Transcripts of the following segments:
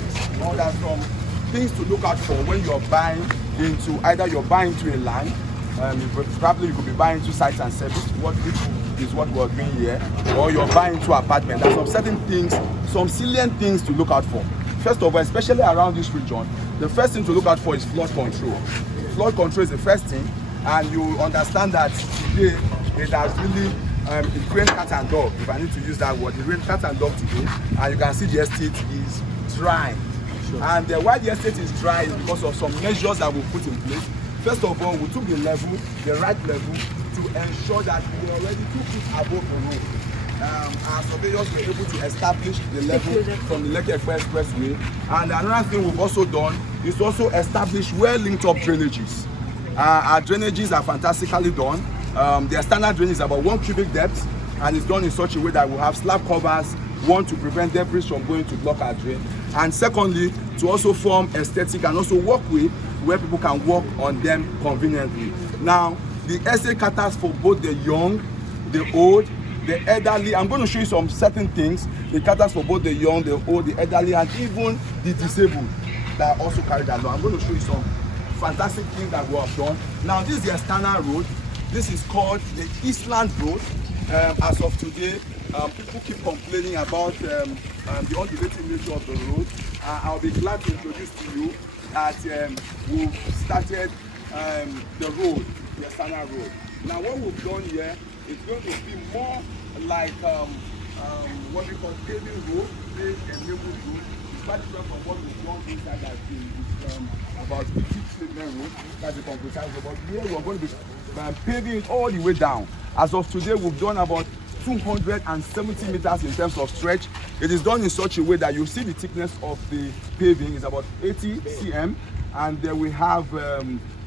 things, or there's some things to look out for when you're buying into, either you're buying into a land, probably you could be buying into sites and service, which is what we're doing here, or you're buying into apartment. There's some certain things, some salient things to look out for. First of all, especially around this region, the first thing to look out for is flood control. Flood control is the first thing, and you understand that today it has really it rained cat and dog, if I need to use that word. It rained cat and dog today, and you can see the estate is dry. Sure. And why the estate is dry is because of some measures that we put in place. First of all, we took the right level, to ensure that we were already 2 feet above the road. Our surveyors were able to establish the level from the Lekki Expressway. And another thing we've also done is to also establish well-linked up drainages. Our drainages are fantastically done. Their standard drainage is about 1 cubic depth, and it's done in such a way that we have slab covers, one, to prevent debris from going to block our drain, and secondly, to also form aesthetic and also walkway where people can walk on them conveniently. Now, the estate caters for both the young, the old, the elderly. I'm going to show you some certain things. It caters for both the young, the old, the elderly, and even the disabled that are also carried along. I'm going to show you some fantastic things that we have done. Now, this is the external road. This is called the Eastland Road. As of today, people keep complaining about the undulating nature of the road. I'll be glad to introduce to you that we've started the road, the external road. Now, what we've done here is going to be more like what we call paving road, a neighborhood road. It's quite different from what we've done inside that about the deep pavement road, that's the concretized road. But here we're going to be paving it all the way down. As of today, we've done about 270 meters in terms of stretch. It is done in such a way that you see the thickness of the paving is about 80 cm, and then we have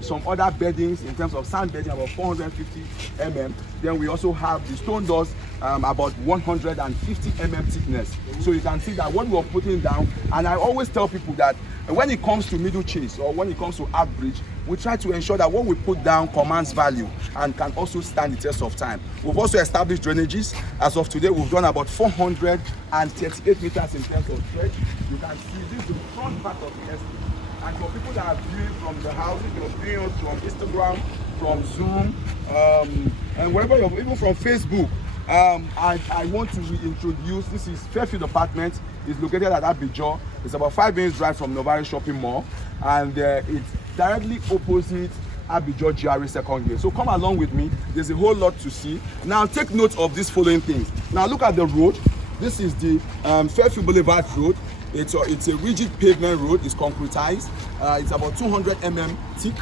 some other beddings in terms of sand bedding about 450 mm. Then we also have the stone doors about 150 mm thickness. So you can see that what we're putting down, and I always tell people that when it comes to middle chase or when it comes to arch bridge, we try to ensure that what we put down commands value and can also stand the test of time. We've also established drainages. As of today, we've done about 438 meters in terms of stretch. You can see this is the front part of the estate. And for people that are viewing from the house, you're viewing us from Instagram, from Zoom, and wherever you're, even from Facebook, I want to reintroduce, this is Fairfield Apartment. It's located at Abijo. It's about 5 minutes drive from Novare Shopping Mall, and it's directly opposite Abijo GRA Second Gate. So come along with me. There's a whole lot to see. Now take note of these following things. Now look at the road. This is the Fairfield Boulevard Road. It's a rigid pavement road. It's concretized. It's about 200 mm thick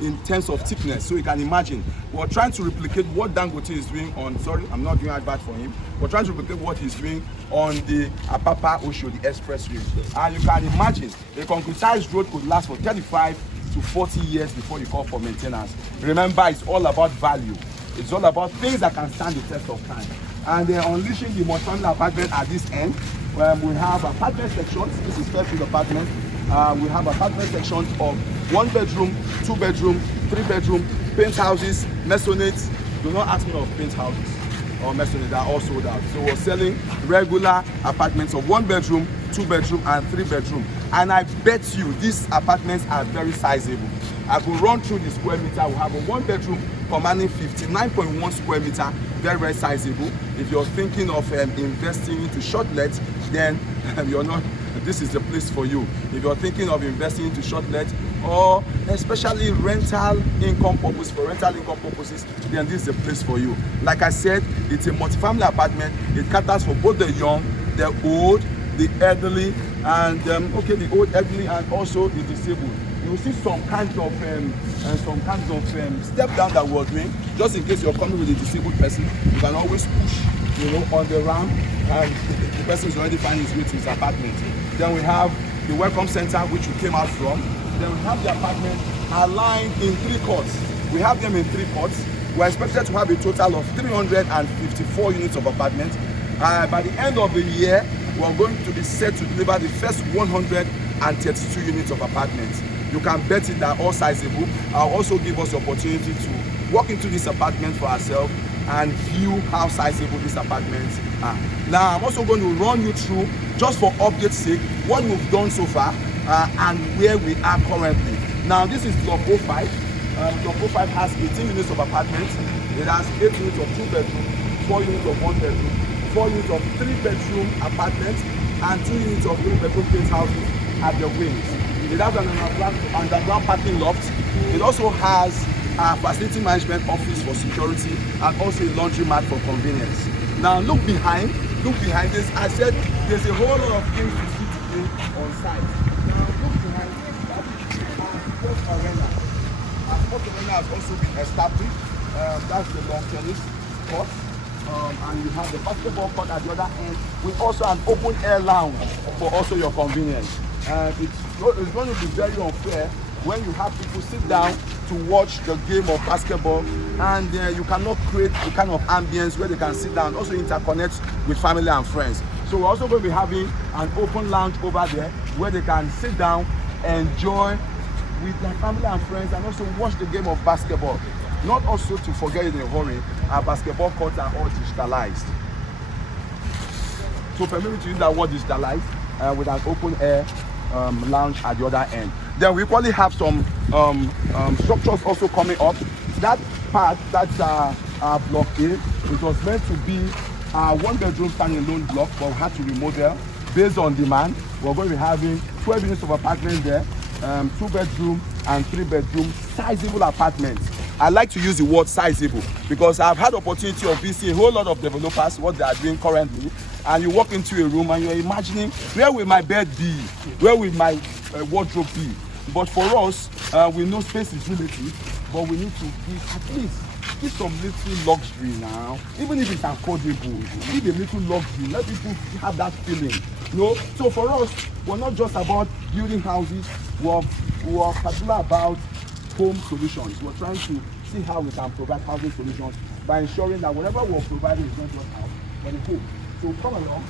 in terms of thickness. So you can imagine, we're trying to replicate what Dangote is doing on, sorry, I'm not doing advert for him. We're trying to replicate what he's doing on the Apapa Oshodi Expressway. And you can imagine, a concretized road could last for 35 to 40 years before you call for maintenance. Remember, it's all about value. It's all about things that can stand the test of time. And they're unleashing the multi-family apartment at this end. We have apartment sections. This is Fairfield Apartment. We have apartment sections of 1 bedroom, 2 bedroom, 3 bedroom, penthouses, masonettes. Do not ask me of penthouses or masonettes, they are all sold out. So we're selling regular apartments of 1 bedroom, 2 bedroom, and 3 bedroom. And I bet you these apartments are very sizable. I could run through the square meter. We have a 1 bedroom commanding 59.1 square meter, very, very sizable. If you're thinking of investing into short-let, then you're not, this is the place for you. If you're thinking of investing into short-let or especially rental income purpose, for rental income purposes, then this is the place for you. Like I said, it's a multi-family apartment. It caters for both the young, the old, the elderly, and the old, elderly, and also the disabled. You will see some kinds of step down that we're doing. Just in case you're coming with a disabled person, you can always push, on the ramp, and the person is already finding his way to his apartment. Then we have the welcome center, which we came out from. Then we have the apartment aligned in 3 courts. We have them in 3 courts. We're expected to have a total of 354 units of apartments. By the end of the year, we're going to be set to deliver the first 132 units of apartments. You can bet it that all sizable. I'll also give us the opportunity to walk into this apartment for ourselves and view how sizable these apartments Now I'm also going to run you through, just for update's sake, what we've done so far and where we are currently. Now this is block 05. Block 05 has 18 units of apartments. It has 8 units of 2 bedroom, 4 units of 1 bedroom, 4 units of 3 bedroom apartments, and 2 units of 3 bedroom place houses at the wings. It has an underground parking loft. It also has a facility management office for security and also a laundromat for convenience. Now look behind this. I said there's a whole lot of things to see today on site. Now look behind this. That is our sports arena. Our sports arena has also been established. That's the long tennis court. And you have the basketball court at the other end with also an open air lounge for also your convenience. It's going to be very unfair when you have people sit down to watch the game of basketball and you cannot create the kind of ambience where they can sit down, also interconnect with family and friends. So we're also going to be having an open lounge over there where they can sit down, enjoy with their family and friends, and also watch the game of basketball. Not also to forget in a hurry, our basketball courts are all digitalized. So permit me to use that word digitalized with an open air lounge at the other end. Then we equally have some structures also coming up. That part, that's block A, it was meant to be a 1 bedroom standalone block, but we had to remodel based on demand. We're going to be having 12 units of apartments there, 2 bedroom and 3 bedroom sizable apartments. I like to use the word sizable because I've had opportunity of visiting a whole lot of developers, what they are doing currently, and you walk into a room and you're imagining, where will my bed be? Where will my wardrobe be? But for us, we know space is relative, but we need to give at least some little luxury now. Even if it's affordable, give a little luxury, let people have that feeling. You know? So for us, we're not just about building houses, we're particular about home solutions. We're trying to see how we can provide housing solutions by ensuring that whatever we're providing is not just house, but a home. So come along.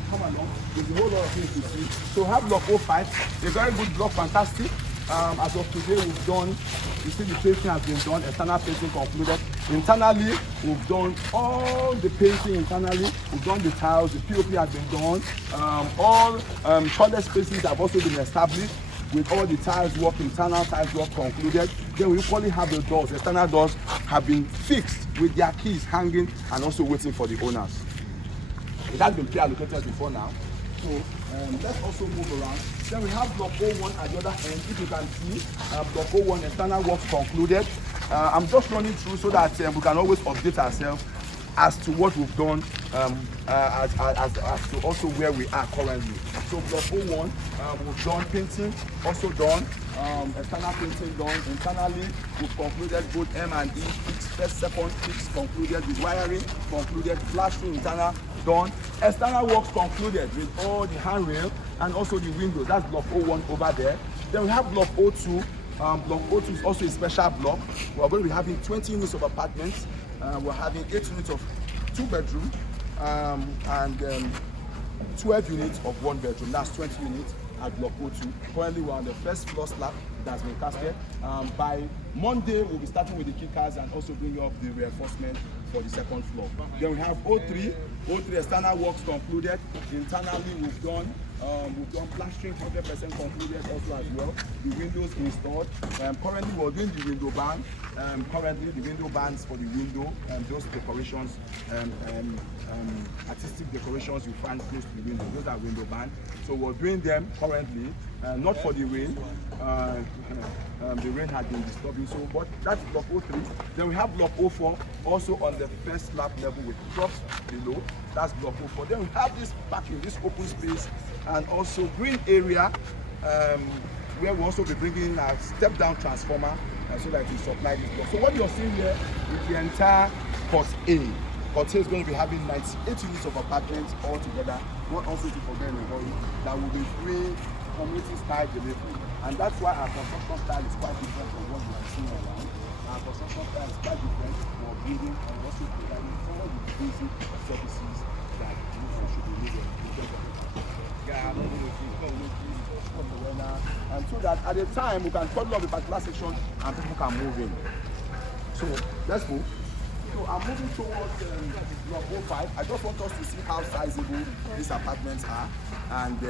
There's a whole lot of things to see. So have block 05, a very good block, fantastic. As of today, we've done, you see the painting has been done, external painting concluded. Internally, we've done all the painting internally. We've done the tiles, the POP has been done. All toilet spaces have also been established with all the tiles work, internal tiles work concluded. Then we equally have the doors. External doors have been fixed with their keys hanging and also waiting for the owners. It has been pre-allocated before now. So let's also move around. Then we have block 01 at the other end. If you can see, block 01 external works concluded. I'm just running through so that we can always update ourselves as to what we've done, as to also where we are currently. So block 01, we've done painting, also done, external painting done. Internally, we've concluded both M and E, fixed, first, second, fixed, concluded with wiring, concluded, flashing, internal, done. External works concluded with all the handrail and also the windows. That's block 01 over there. Then we have block 02. Block 02 is also a special block. We're going to be having 20 units of apartments. We're having 8 units of 2 bedroom and 12 units of 1 bedroom. That's 20 units at block 02. Currently, we're on the first floor slab that's been casted. By Monday, we'll be starting with the kickers and also bringing up the reinforcement for the second floor. Then we have 03 external works concluded. Internally, we've done plastering 100% concluded also as well. The windows installed. Currently, we're doing the window ban. Currently, the window bans for the window and those decorations, artistic decorations you find close to the window. Those are window bans. So we're doing them currently, not for the rain. The rain has been disturbing. So, but that's block 03. Then we have block 04 also on the first slab level with props below. That's block 04. Then we have this parking, this open space, and also green area where we'll also be bringing a step down transformer so that we supply this block. So what you're seeing here is the entire Port A. Port A is going to be having 98 units of apartments all together. Not also to forget in a hurry, that will be free community style delivery. And that's why our construction style is quite different from what you are seeing around. Our construction style is quite different for building and also providing all the basic services that you should be needed. And so that at a time we can follow up a particular section and people can move in. So let's move. So I'm moving towards block 05. I just want us to see how sizable these apartments are. And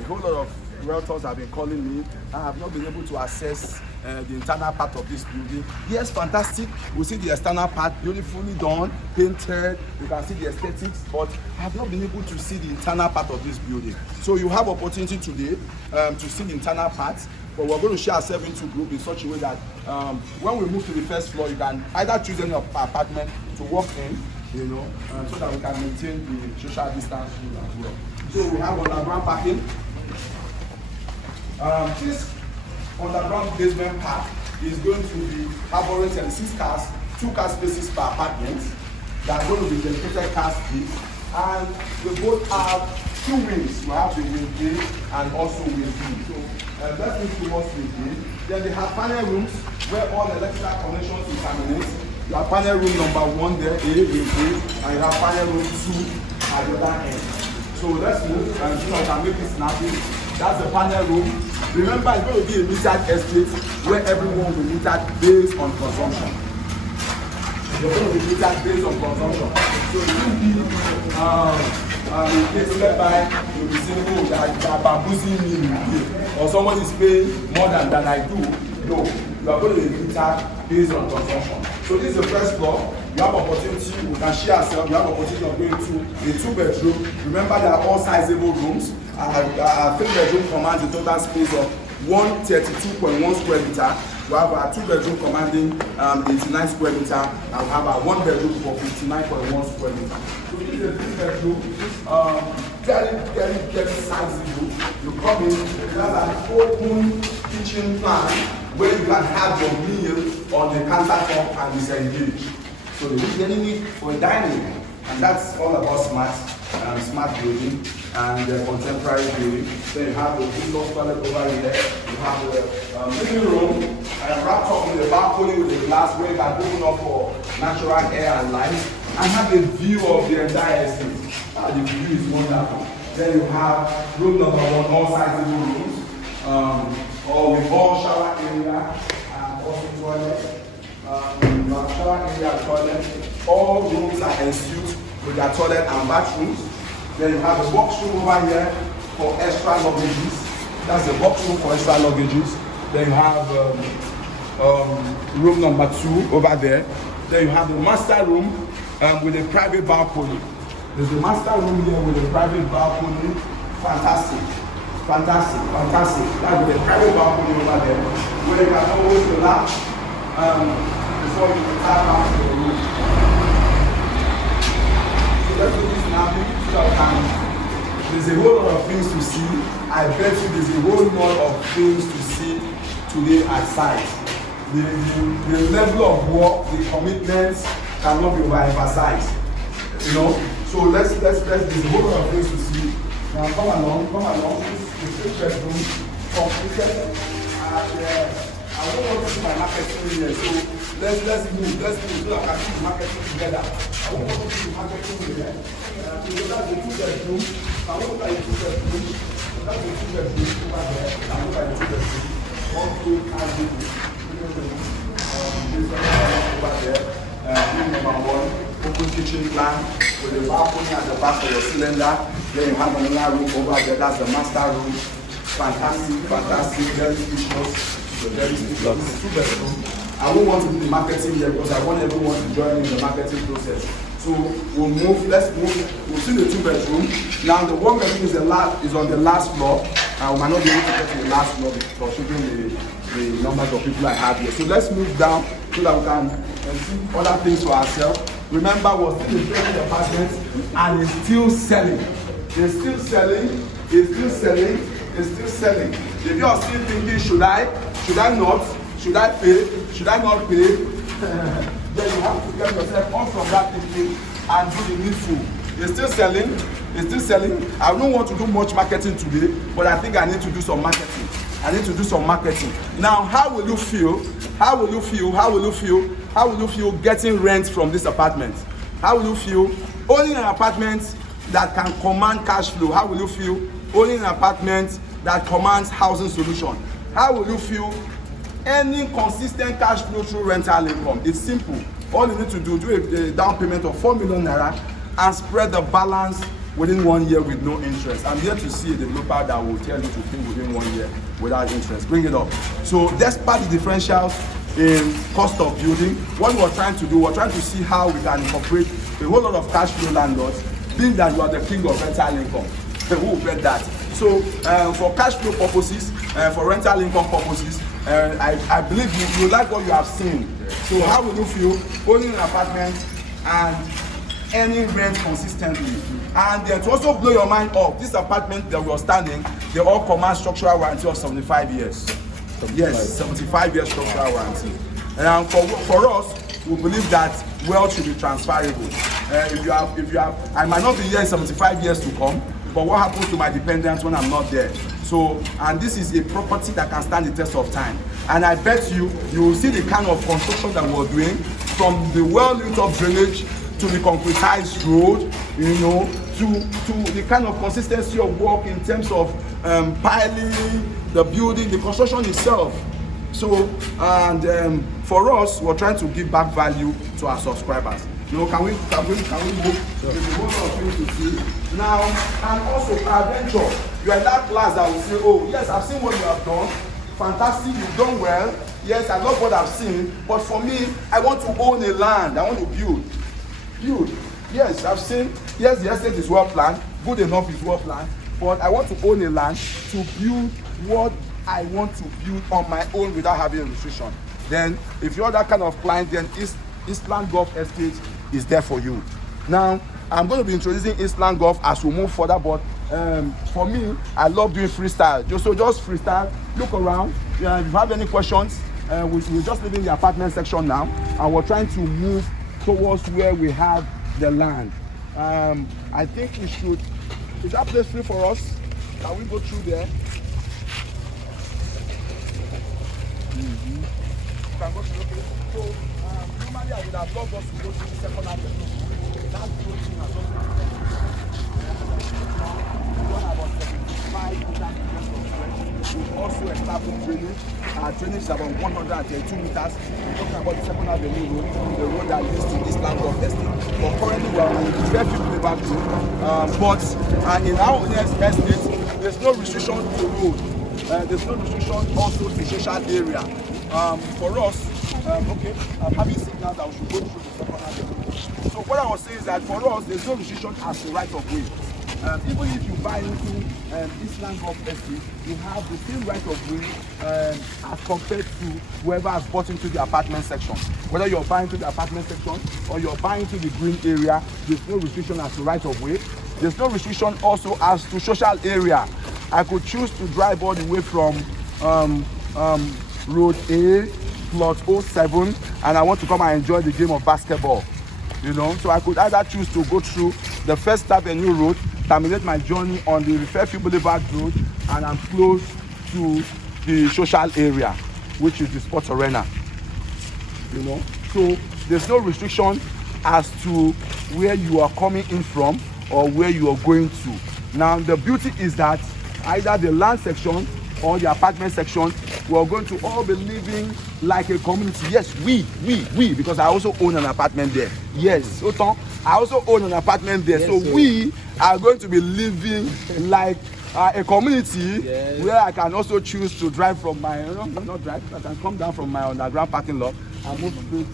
a whole lot of realtors have been calling me. I have not been able to access the internal part of this building. Yes, fantastic. We see the external part, beautifully done, painted. You can see the aesthetics, but I have not been able to see the internal part of this building. So you have opportunity today to see the internal part. But we're going to share ourselves into groups in such a way that when we move to the first floor, you can either choose any apartment to walk in, so that we can maintain the social distance as well. So we have underground parking. This underground basement park is going to be harboring 36 cars, 2 car spaces per apartment. That are going to be dedicated car space, and we both have 2 wings. We have the wing A and also wing B. So let's move towards wing A. Then they have panel rooms where all the electrical connections will terminate. You have panel room number 1 there, A, wing A, and you have panel room 2 at the other end. So let's move and see how we can make it snappy. That's the panel room. Remember, it's going to be a metered estate where everyone will be metered based on consumption. You're going to be metered based on consumption. So it will be in case whereby you'll be saying, oh, they're bamboozling me here, or someone is paying more than I do. No, you are going to be metered based on consumption. So this is the first floor. You have opportunity, we can share ourselves, you have opportunity of going to a 2-bedroom. Remember, there are all sizable rooms. Our 3-bedroom commands a total space of 132.1 square meter. We have our 2-bedroom commanding 89 square meter, and we have our 1-bedroom for 59.1 square meter. So this is a 3-bedroom, very sizable. You come in, it has an open kitchen plan where you can have your meal on the countertop and disengage. So there is any need for dining, and that's all about smart building and contemporary building. Then you have the window toilet over here. You have the living room wrapped up with a balcony with a glass where you can open up for natural air and light, and have a view of the entire estate. The view is wonderful. Then you have room number 1, all sizable rooms, or with all shower area and also toilet. You have shower area and toilet. All rooms are ensuite with their toilet and bathrooms. Then you have a box room over here for extra luggages. That's the box room for extra luggages. Then you have room number 2 over there. Then you have the master room with a private balcony. There's the master room here with a private balcony. Fantastic. That's with a private balcony over there where you can always relax before you retire back to the room. So let's do this now. There's a whole lot of things to see. I bet you there's a whole lot of things to see today at site. The level of work, the commitments cannot be overemphasized. So let's there's a whole lot of things to see. Now come along. This is the 3-bedroom completed. I don't want to see my marketing here, so let's move so I can see the marketing together. I don't want to see the marketing here. So that's the 2-bedroom. I look at the 2-bedroom. So that's the 2-bedroom over there. I look at the 2-bedroom. 1 2 and over there. Room number 1, open kitchen plan with the balcony at the back of your cylinder. Then you have another room over there. That's the master room. Fantastic, very spacious. Very spacious. This is 2-bedroom. I won't want to do the marketing here because I want everyone to join in the marketing process. So we'll move. Let's move. We'll see the 2-bedroom. Now the 1-bedroom is on the last floor. We might not be able to get to the last floor because considering the numbers of people I have here. So let's move down so that we can see other things for ourselves. Remember, we're still in the apartment and it's still selling. It's still selling. If you are still thinking, should I not? Should I pay? Should I not pay? Then you have to get yourself off from that thinking and do the needful. It's still selling. I don't want to do much marketing today, but I think I need to do some marketing. Now, how will you feel? How will you feel getting rent from this apartment? How will you feel owning an apartment that can command cash flow? How will you feel owning an apartment that commands housing solution? How will you feel any consistent cash flow through rental income? It's simple. All you need to do a down payment of 4 million naira and spread the balance within 1 year with no interest. I'm here to see a developer that will tell you to pay within 1 year without interest. Bring it up. So despite the differentials in cost of building, what we're trying to do, we're trying to see how we can incorporate a whole lot of cash flow landlords, being that you are the king of rental income. Who will bet that? So for cash flow purposes, for rental income purposes, I believe you like what you have seen. So how will you feel owning an apartment and earning rent consistently? And to also blow your mind off, this apartment that we are standing, they all command structural warranty of 75 years. Yes, 75 years structural warranty. And for us, we believe that wealth should be transferable. If you have, I might not be here in 75 years to come, but what happens to my dependents when I'm not there? So, and this is a property that can stand the test of time. And I bet you will see the kind of construction that we're doing, from the well-lit up drainage to the concretized road, you know, to the kind of consistency of work in terms of piling, the building, the construction itself. So, and for us, we're trying to give back value to our subscribers. You know, can we move? There's a whole lot of things to see. Now, and also adventure. You are in that class that will say, oh, yes, I've seen what you have done. Fantastic, you've done well. Yes, I love what I've seen. But for me, I want to own a land. I want to build. Yes, I've seen. Yes, the estate is well planned. Good enough is well planned. But I want to own a land to build what I want to build on my own without having a restriction. Then, if you're that kind of client, then Eastland Golf Estate is there for you. Now, I'm going to be introducing Eastland Golf as we move further, but for me, I love doing freestyle. Just freestyle, look around. If you have any questions, we're just leaving the apartment section now, and we're trying to move towards where we have the land. I think we should, is that place free for us? Can we go through there? Can go through, okay. So, normally I would have loved us to go to the second avenue. That road has just about 75 meters of stretch. We've also established drainage. Our drainage is about 132 meters. We're talking about the second avenue road, the road that leads to Eastland Golf Estate. But currently we are on the Fairfield Boulevard road. But in our next estate, there's no restriction to the road. There's no restriction also to social area. For us, okay, I'm having signals that we should go through the second avenue. So what I was saying is that for us, there's no restriction as the right of way. Even if you buy into Eastland Golf Estate, you have the same right of way as compared to whoever has bought into the apartment section. Whether you're buying into the apartment section or you're buying into the green area, there's no restriction as to right of way. There's no restriction also as to social area. I could choose to drive all the way from Road A, plot 07, and I want to come and enjoy the game of basketball. You know, so I could either choose to go through the First Avenue Road, terminate my journey on the Fairfield Boulevard Road, and I'm close to the social area, which is the sports arena. You know, so there's no restriction as to where you are coming in from or where you are going to. Now, the beauty is that either the land section or the apartment section, we are going to all be living like a community. Yes, we, because I also own an apartment there. Yes, Oton, I also own an apartment there. Yes, so we are going to be living like a community, yes, where I can also choose to drive from my, not drive, I can come down from my underground parking lot and move straight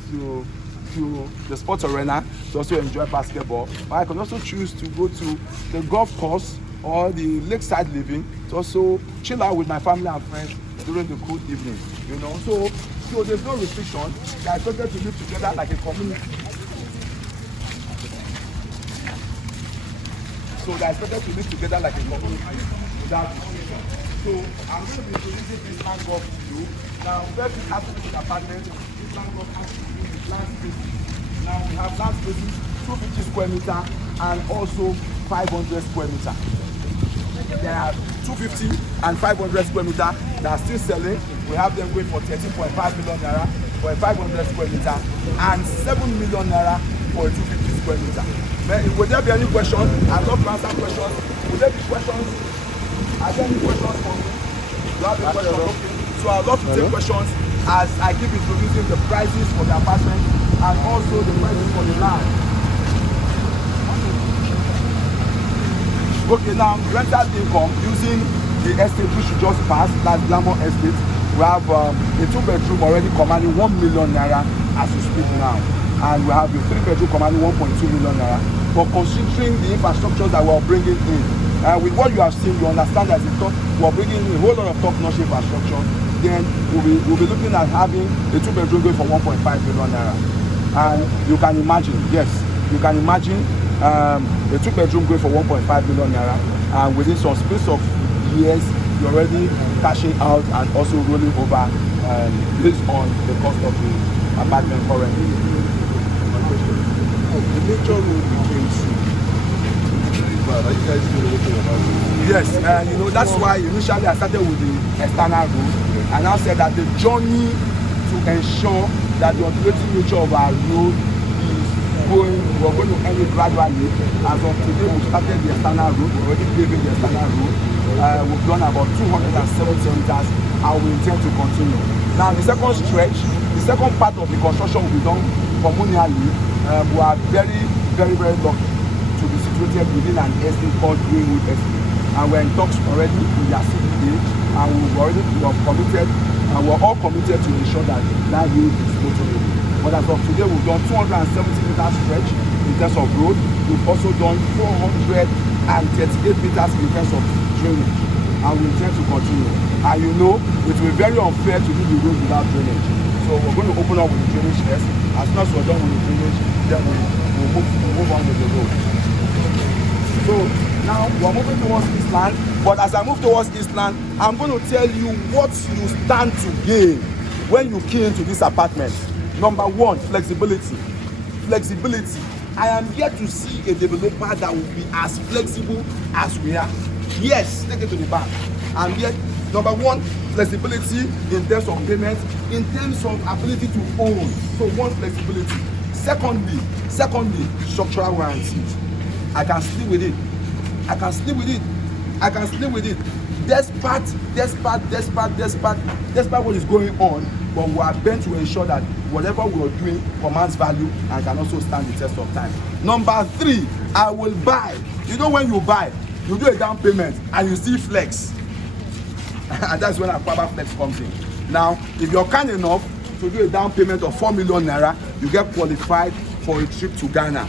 to the sports arena to also enjoy basketball. But I can also choose to go to the golf course or the lakeside living to also chill out with my family and friends during the cool evening, you know. So there's no restriction. They are expected to live together like a community. So they are expected to live together like a community without restriction. So I'm going to be introducing this land golf to you. Now, where we have to do the apartment, this land golf has to do with land spaces. Now we have land spaces 250 square meter and also 500 square meter. There are 250 and 500 square meter that are still selling. We have them going for 13.5 million naira for a 500 square meter and 7 million naira for a 250 square meter. Would there be any questions? I'd love to answer questions. Would there be questions? Are there any questions for me? You have a question? Okay. So I'd love to take questions as I keep introducing the prices for the apartment and also the prices for the land. Okay, now rental income using the estate which you just passed, that Glamour Estate. We have a 2-bedroom already commanding 1 million naira as we speak now, and we have a 3-bedroom commanding 1.2 million naira. But considering the infrastructure that we are bringing in, with what you have seen, you understand that we are bringing in a whole lot of top-notch infrastructure. Then we'll be looking at having a 2-bedroom going for 1.5 million naira. And you can imagine, yes, you can imagine a 2-bedroom going for 1.5 million naira, and within some space of years, you're already cashing out and also rolling over based on the cost of the apartment currently. The nature road became very bad. Are you guys doing anything about it? Yes, you know, that's why initially I started with the external road, and I said that the journey to ensure that the operating nature of our road is going, we're going to end it gradually. As of today, we started the external road, we're already paving the external road. We've done about 270 meters, and we intend to continue. Now, the second stretch, the second part of the construction will be done communally. We are very, very, very lucky to be situated within an estate called Greenwood Estate, and we're in talks already with the CBA, and we have committed, and we're all committed to ensure that that road is totally. But as of today, we've done 270 meters stretch in terms of road. We've also done 438 meters in terms of drainage, and we intend to continue. And you know, it will be very unfair to do the road without drainage. So we're going to open up with the drainage first. As soon as we're done with the drainage, then we'll move on with the road. So now we're moving towards Eastland, but as I move towards Eastland, I'm going to tell you what you stand to gain when you key into this apartment. Number one, flexibility. Flexibility. I am here to see a developer that will be as flexible as we are. Yes, take it to the bank. And yet, number one, flexibility in terms of payment, in terms of ability to own. So one, flexibility. Secondly, structural warranty. I can sleep with it. I can sleep with it. I can sleep with it. Despite what is going on, but we are bent to ensure that whatever we are doing commands value and can also stand the test of time. Number three, I will buy. You know, when you buy, you do a down payment and you see flex. And that's when Akpaba Flex comes in. Now, if you're kind enough to do a down payment of 4 million naira, you get qualified for a trip to Ghana.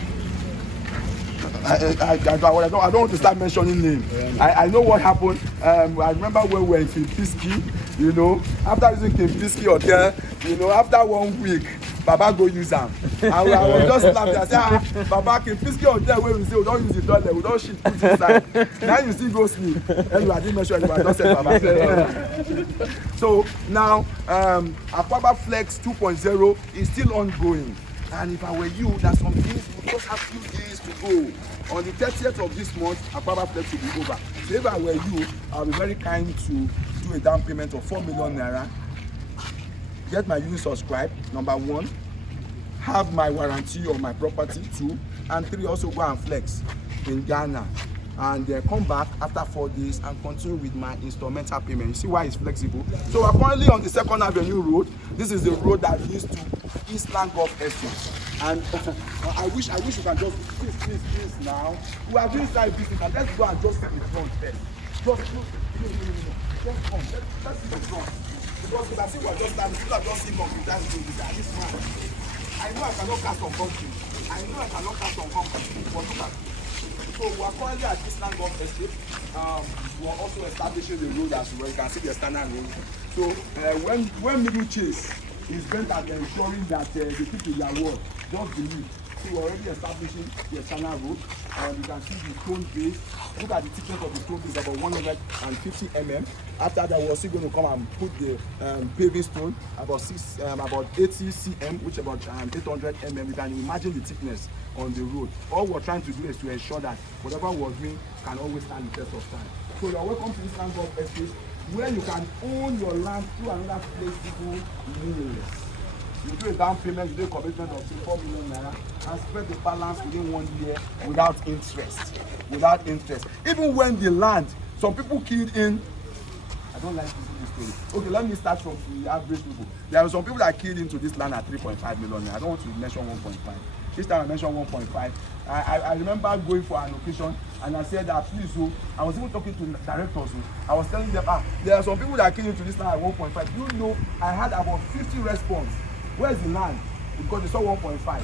I don't want to start mentioning names. I know what happened. I remember when we were in Kimpiski, you know, after using Kimpiski Hotel, you know, after 1 week, Baba go use them. I was just laughing. I said, Baba, Kimpiski Hotel, where we say we don't use the toilet, we don't shit put inside. Now you still go sleep. Anyway, I didn't mention anyone, I just said Baba. So now, Akpaba Flex 2.0 is still ongoing. And if I were you, there's some things, we just have few days to go. On the 30th of this month, Akpaba Flex will be over. So if I were you, I'll be very kind to do a down payment of 4 million naira. Get my unit subscribed, number one. Have my warranty on my property, 2. And 3, also go and flex in Ghana. And come back after 4 days and continue with my instrumental payment. You see why it's flexible? So we're currently on the 2nd Avenue Road. This is the road that leads to Eastland Golf Estate. And I wish you can just please now. We are doing side business, and let's go and just see the front first. Just come. Let's see the front. Because you can see we are just standing. People are just seeing computers doing this man. I know I cannot cast on concrete. But look at it. So we are currently at Eastland Golf Estate. We are also establishing the road as well. You can see the standard road. So when middle chase is bent at ensuring that the people in their world just believe. So we're already establishing the external road. You can see the stone base. Look at the thickness of the stone base, about 150 mm. After that, we're also going to come and put the paving stone about 80 cm, which is about 800 mm. You can imagine the thickness on the road. All we're trying to do is to ensure that whatever we're doing can always stand the test of time. So you're welcome to Eastland Golf Estate, where you can own your land through another flexible means. You do a down payment, you do a commitment of 4 million naira, and spread the balance within 1 year without interest. Even when the land, some people keyed in, I don't like this story. Okay, let me start from the average people. There are some people that keyed into this land at 3.5 million. I don't want to mention 1.5. This time I mentioned 1.5. I remember going for an occasion and I said that please, I was even talking to directors. I was telling them, there are some people that keyed into this land at 1.5. You know, I had about 50 response. Where's the land? Because they saw 1.5.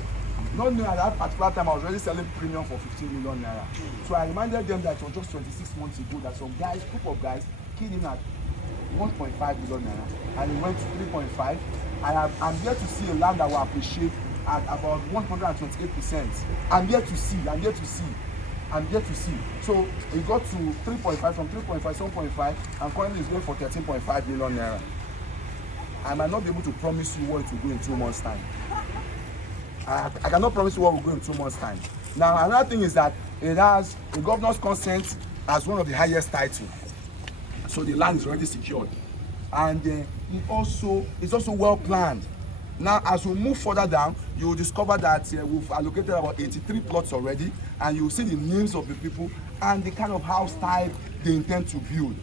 Not knowing at that particular time I was already selling premium for 15 million naira. So I reminded them that it was just 26 months ago that some guys, group of guys, keyed in at 1.5 million naira and it went to 3.5. I'm yet to see a land that will appreciate at about 128%. I'm yet to see. So it got to 3.5, from 3.5, 7.5, and currently it's going for 13.5 million naira. I might not be able to promise you what it will go in 2 months' time. I cannot promise you what will go in 2 months' time. Now, another thing is that it has a governor's consent as one of the highest titles. So the land is already secured. And it's also well planned. Now, as we move further down, you will discover that we've allocated about 83 plots already, and you will see the names of the people and the kind of house type they intend to build.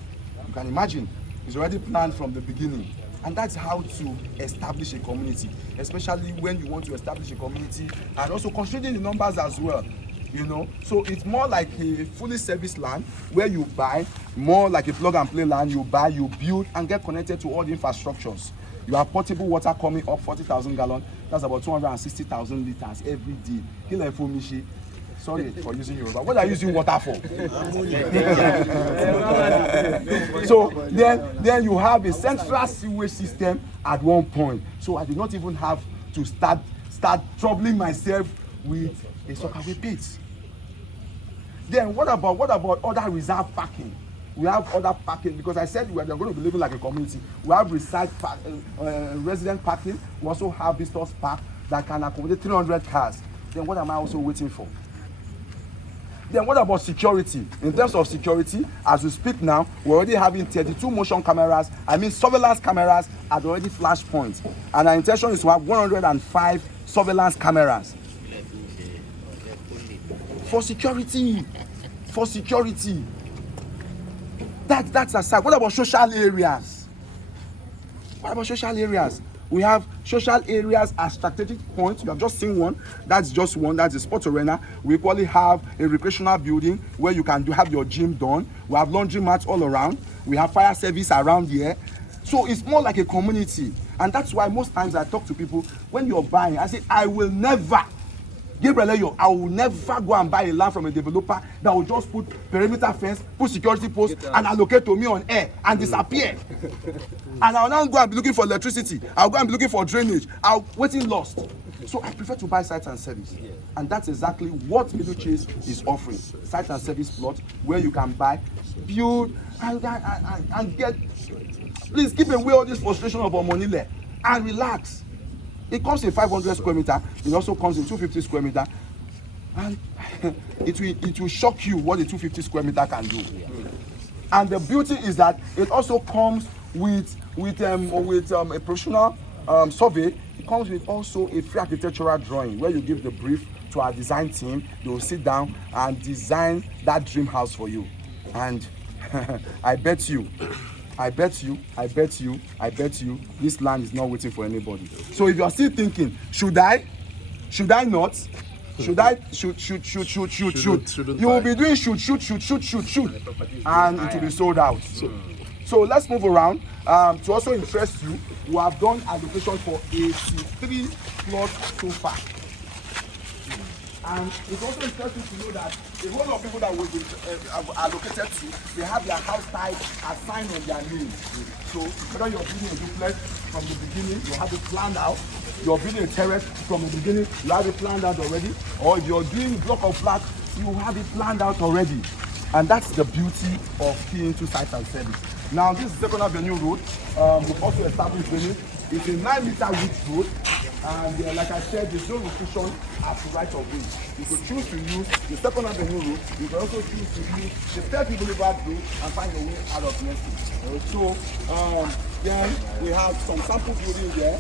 You can imagine, it's already planned from the beginning. And that's how to establish a community, especially when you want to establish a community and also considering the numbers as well. You know, so it's more like a fully serviced land where you buy, more like a plug and play land. You buy, you build, and get connected to all the infrastructures. You have portable water coming up, 40,000 gallons. That's about 260,000 liters every day. Sorry for using Yoruba. What are you using water for? So then you have a central sewage system at one point. So I did not even have to start troubling myself with a sockaway pit. Then what about other reserve parking? We have other parking because I said we are going to be living like a community. We have resident parking. We also have visitors park that can accommodate 300 cars. Then what am I also waiting for? Then what about security? In terms of security, as we speak now, we're already having 32 motion cameras, surveillance cameras at already flash points. And our intention is to have 105 surveillance cameras. For security. That's aside. What about social areas? We have social areas as strategic points. You have just seen one. That's just one. That's a sports arena. We equally have a recreational building where you can have your gym done. We have laundry mats all around. We have fire service around here. So it's more like a community. And that's why most times I talk to people, when you're buying, I say, I will never go and buy a land from a developer that will just put perimeter fence, put security posts, and allocate to me on air and disappear. And I'll now go and be looking for electricity. I'll go and be looking for drainage. I'll waiting lost. So I prefer to buy site and service. And that's exactly what Middle Chase is offering. Site and service plot where you can buy, build, and get. Please keep away all this frustration of Omonile and relax. It comes in 500 square meter. It also comes in 250 square meter, and it will shock you what the 250 square meter can do. And the beauty is that it also comes with a professional survey. It comes with also a free architectural drawing where you give the brief to our design team. They will sit down and design that dream house for you. And I bet you, this land is not waiting for anybody. So if you are still thinking, should I not? Should you will be doing shoot, and it will be sold out. So let's move around. To also interest you, we have done allocation for 83 plots so far. And it's also interesting to know that the whole of people that will be allocated to, they have their house type assigned on their name. So whether you're building a duplex from the beginning, you have it planned out. You're building a terrace from the beginning, you have it planned out already. Or if you're doing a block of flats, you have it planned out already. And that's the beauty of keying into site and service. Now this is Second Avenue Road. We've also established drainage. It's a 9-meter width road. And like I said, there's no restriction as to right of way. You could choose to use the Second Avenue route. You can also choose to use the Fairfield Boulevard route and find your way out of Lekki. So then we have some sample building there.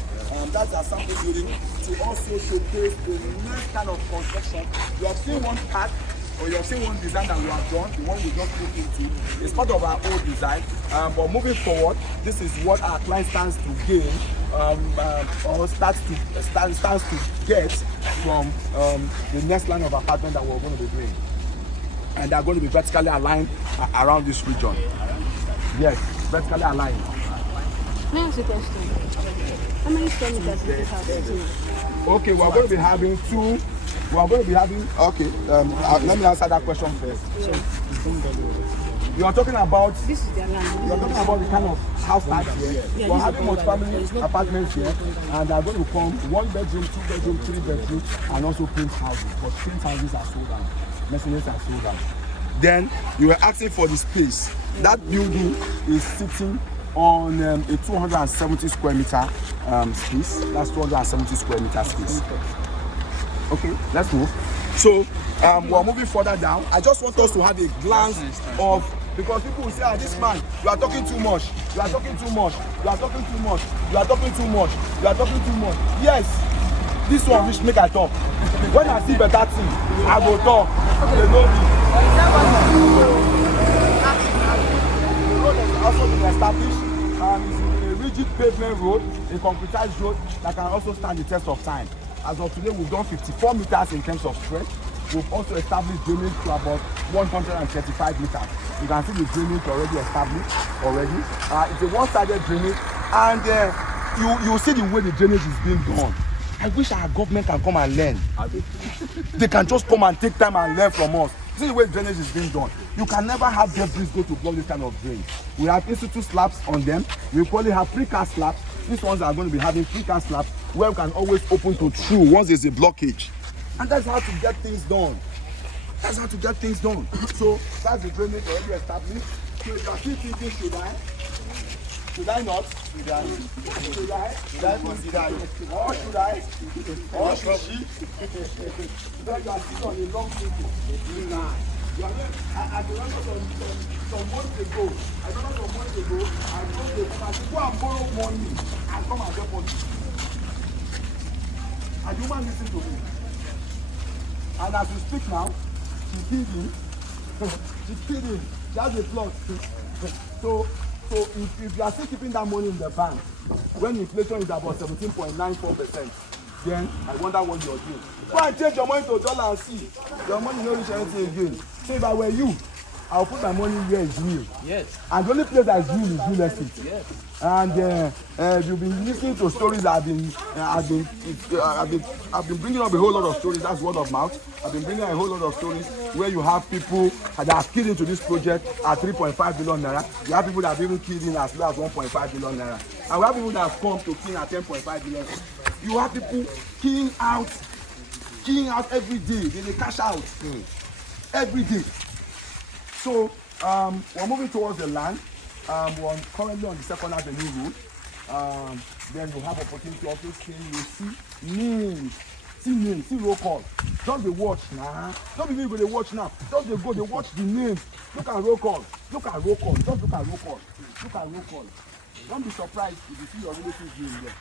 That's our sample building to also showcase the next kind of construction. You have seen one part or you've seen one design that we have done, the one we just looked into. It's part of our old design. But moving forward, this is what our client stands to gain, or stands to get from the next line of apartment that we're going to be doing. And they're going to be vertically aligned around this region. Yes, vertically aligned. May I ask a question? How many square meters is this house? Okay, we're going to be having two. We are going to be having. Okay, let me answer that question first. You are talking about. This is their land. You are talking about the kind of house type here. We are having multi-family apartments here, and they are going to come 1 bedroom, 2 bedroom, 3 bedroom, and also print houses. But print houses are sold out. Mercedes are sold out. Then you were asking for the space. That building is sitting on a 270 square meter space. That's 270 square meter space. Okay, let's move. So we're moving further down. I just want us to have a glance of, because people will say, ah, this man, you are talking too much. You are talking too much. You are talking too much. You are talking too much. You are talking too much. Yes, this one which make I talk. When I see better thing, I go talk. They know me. The road has also been established. It's a rigid pavement road, a concretized road that can also stand the test of time. As of today, we've done 54 meters in terms of stretch. We've also established drainage to about 135 meters. You can see the drainage already established already. It's a one-sided drainage, and you see the way the drainage is being done. I wish our government can come and learn. They can just come and take time and learn from us. See the way drainage is being done. You can never have debris go to block this kind of drain. We have institute slabs on them. We probably have precast slabs. These ones are going to be having precast slabs where we can always open to through once there's a blockage. And that's how to get things done. That's how to get things done. So that's the drainage already established. So if you are still thinking, should I? Should I not? Should I? Should I? Should I consider it? Or should I? Or should she? Because you are still on a long thinking. I remember some months ago, I told them, I said, go and borrow money and come and get money. And you man listen to me. And as we speak now, she's feeding. She's feeding. She has a plot. So if you are still keeping that money in the bank, when inflation is about 17.94%, then I wonder what you're doing. Go and change your money to dollar and see. Your money don't reach anything again. So if I were you, I'll put my money where it's real. Yes. And the only place that is real is real estate. Yes. And you've been listening to stories. I've been bringing up a whole lot of stories. That's word of mouth. I've been bringing up a whole lot of stories where you have people that are keyed into this project at 3.5 billion naira. You have people that have even keyed in as low as 1.5 billion naira. And we have people that have come to key in at 10.5 billion. You have people keying out every day. They cash out every day. So we're moving towards the land. We're currently on the Second Avenue road. Then you have opportunity to also see, see roll call. Don't they watch now? Don't believe when they watch now. Don't they go, they watch the names. Look at roll call. Look at roll call. Just look at roll call. Look at roll call. Don't be surprised if you see your relatives doing there.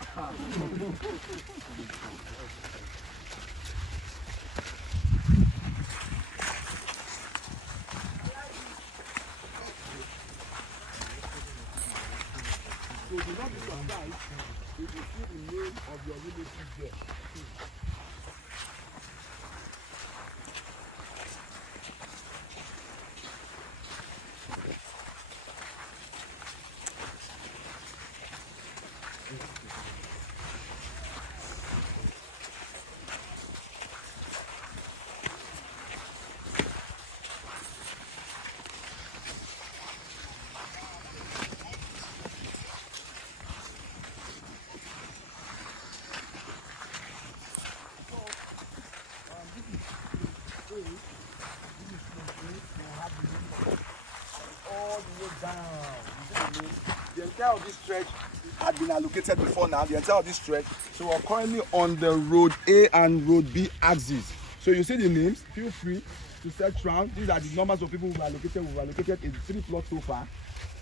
So do not be surprised if you see the name of your relatives there. All the way down. The entire of this stretch had been allocated before now. The entire of this stretch. So we're currently on the road A and road B axis. So you see the names. Feel free to search around. These are the numbers of people who were allocated. We've allocated 83 plots so far,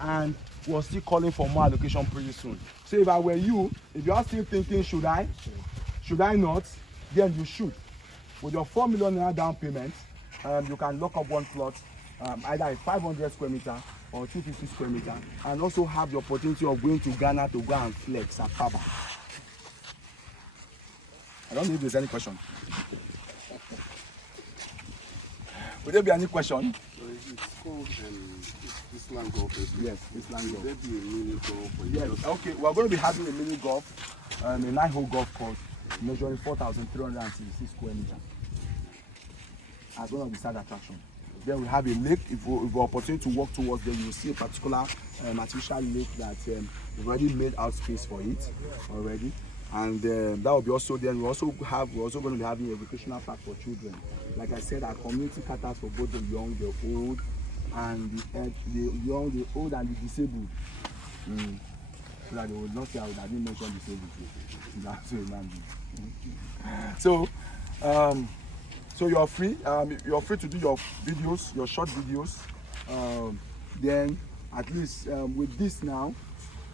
and we're still calling for more allocation pretty soon. So if I were you, if you are still thinking, should I not? Then you should. With your 4 million naira down payment, you can lock up one plot, either a 500 square meter or 250 square meter, and also have the opportunity of going to Ghana to go and flex at Paba. I don't know if there's any question. Would there be any question? So it's called Island Golf Estate. Yes, Island Golf. Will there be a mini golf? Or Yes, okay. We're going to be having a mini golf, a 9-hole golf course measuring 4,366 square meters as one of the side attractions. Then we have a lake. If we opportunity to walk towards there, you will see a particular artificial lake that we've already made out space for it already. And that will be also then we're also going to be having a recreational park for children. Like I said, our community caters for both the young, the old, and the old and the disabled. So that they would not say I didn't mention disabled. That's so so you're free. You're free to do your videos, your short videos. Then at least with this now,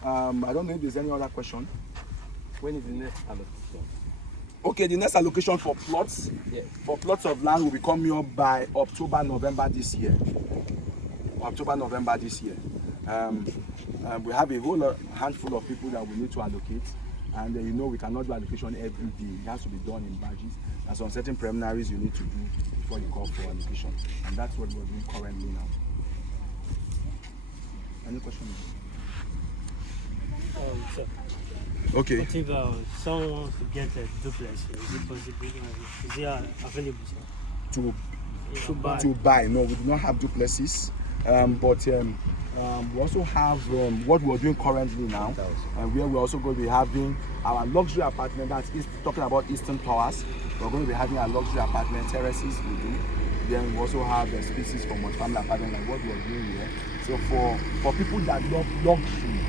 I don't know if there's any other question. When is the next allocation? Okay, the next allocation for plots, for plots of land will be coming up by October, November this year. October, November this year. We have a whole handful of people that we need to allocate, and you know we cannot do allocation every day. It has to be done in batches. And some certain preliminaries you need to do before you call for allocation, and that's what we're doing currently now. Any questions? Sir. Okay. But if someone wants to get a duplex, is it possible? Is it available, sir? To buy. No, we do not have duplexes, but we also have what we're doing currently now, and where we're also going to be having our luxury apartment. That's talking about Eastern Towers. We're going to be having our luxury apartment terraces. We do. Then we also have spaces for multi-family apartment, like what we're doing here. So for people that love luxury,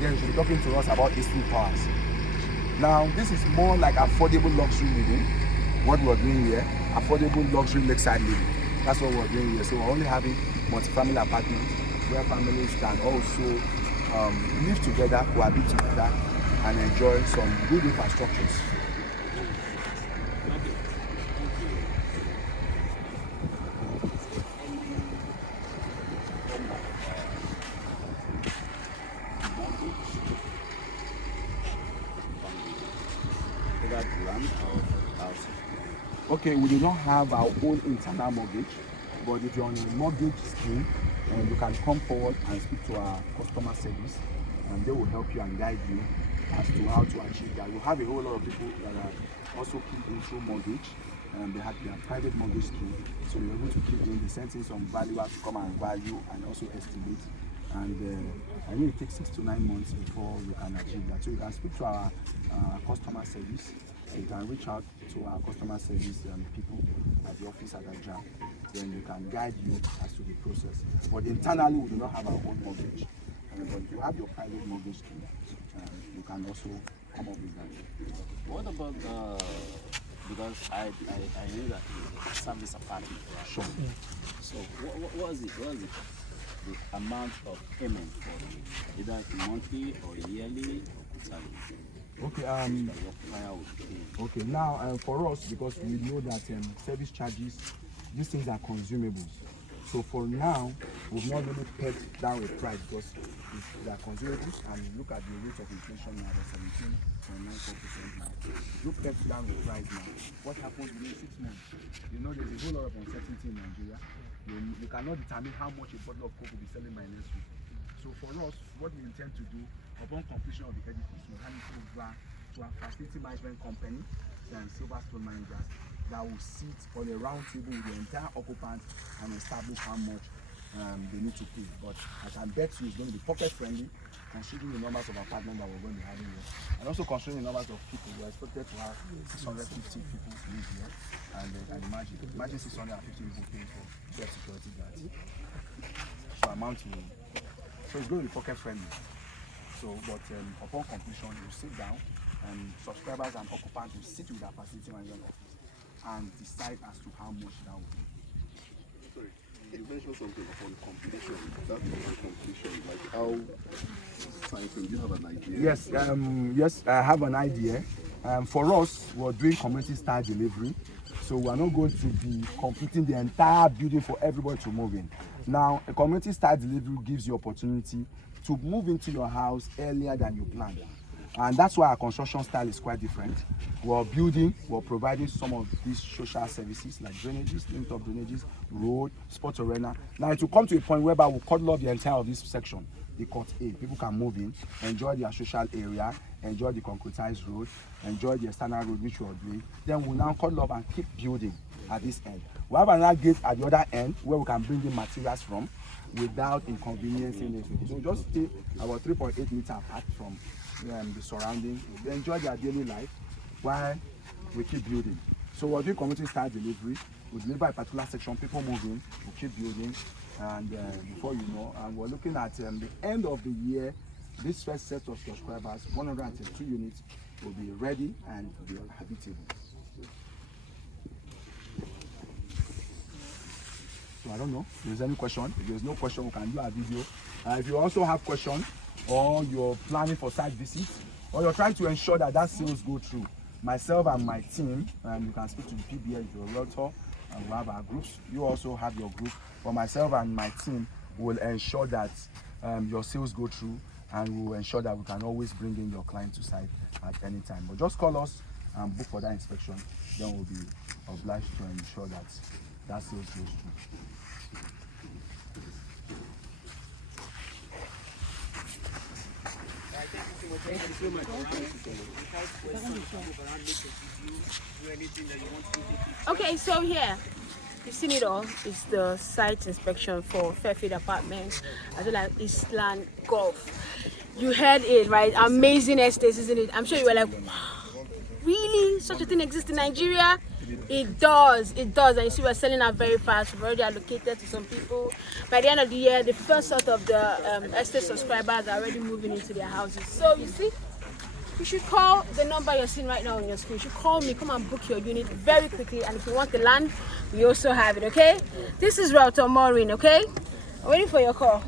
then you should be talking to us about Eastern Towers. Now, this is more like affordable luxury living. What we're doing here, affordable luxury lakeside living. That's what we're doing here. So we're only having multi-family apartments where families can also live together, cohabit together, and enjoy some good infrastructures. Okay, we do not have our own internal mortgage, but if you're on a mortgage scheme, you can come forward and speak to our customer service, and they will help you and guide you as to how to achieve that. We have a whole lot of people that are also keep in through mortgage, and they have their private mortgage scheme, so you're able to keep in the sentence on valuers to come and value and also estimate. And I think it takes 6 to 9 months before you can achieve that. So you can speak to our customer service. So you can reach out to our customer service people at the office at Abijo. Then you can guide you as to the process. But internally, we do not have our own mortgage. But if you have your private mortgage scheme, you can also come up with that. What about because I knew that it's a service apartment. Sure. So what is it? What is it? The amount of payment for either monthly or yearly or quarterly? Okay. Okay. Okay. Now, for us, because we know that service charges, these things are consumables. So for now, we've not really pegged down the price because they are consumables, and look at the rate of inflation now at 17.94% now. You peg down the price now. What happens within 6 months? You know, there's a whole lot of uncertainty in Nigeria. You cannot determine how much a bottle of Coke will be selling by next week. So for us, what we intend to do, upon completion of the edifice, we'll hand it over to our facility management company, Silverstone Managers, that will sit on a round table with the entire occupant and establish how much they need to pay. But I can bet you it's going to be pocket friendly, considering the numbers of apartments that we're going to be having here. And also considering the numbers of people. We're expected to have 650 people live here. And you can imagine 650 people paying for their security guards. So it's going to be pocket friendly. So, but upon completion, you sit down, and subscribers and occupants will sit with our facility management office and decide as to how much that will be. Sorry, you mentioned something upon completion. That upon completion, like how time frame, do you have an idea? Yes, yes, I have an idea. For us, we're doing community style delivery. So we are not going to be completing the entire building for everybody to move in. Now, a community style delivery gives you opportunity to move into your house earlier than you planned. And that's why our construction style is quite different. We're building, we're providing some of these social services like drainages, linked-up drainages, road, sports arena. Now it will come to a point whereby we'll cut off the entire of this section, the cut A. People can move in, enjoy their social area, enjoy the concretized road, enjoy the external road which we're doing. Then we'll now cut off and keep building at this end. We have another gate at the other end where we can bring in materials from without inconveniencing anything. So just stay about 3.8 meters apart from the surrounding. They enjoy their daily life while we keep building. So we'll do community style delivery. We deliver a particular section, people move in, we keep building, and before you know, and we're looking at the end of the year, this first set of subscribers, 132 units, will be ready and be habitable. So I don't know if there's any question. If there's no question, we can do a video. If you also have questions, or you're planning for site visits, or you're trying to ensure that sales go through, myself and my team, you can speak to the PBA if you're a realtor, and we have our groups. You also have your group. But myself and my team will ensure that your sales go through, and we will ensure that we can always bring in your client to site at any time. But just call us and book for that inspection. Then we'll be obliged to ensure that sales goes through. Thank you so much. Okay, so here, you've seen it all. It's the site inspection for Fairfield Apartments, as well as Eastland Golf. You heard it, right? Amazing estates, isn't it? I'm sure you were like, wow, really? Such a thing exists in Nigeria? It does, and you see we're selling out very fast. We've already allocated to some people. By the end of the year, the first sort of the estate subscribers are already moving into their houses. So you see, you should call the number you're seeing right now on your screen. You should call me, come and book your unit very quickly. And if you want the land, we also have it, okay? This is Realtor Maureen, okay? I'm waiting for your call.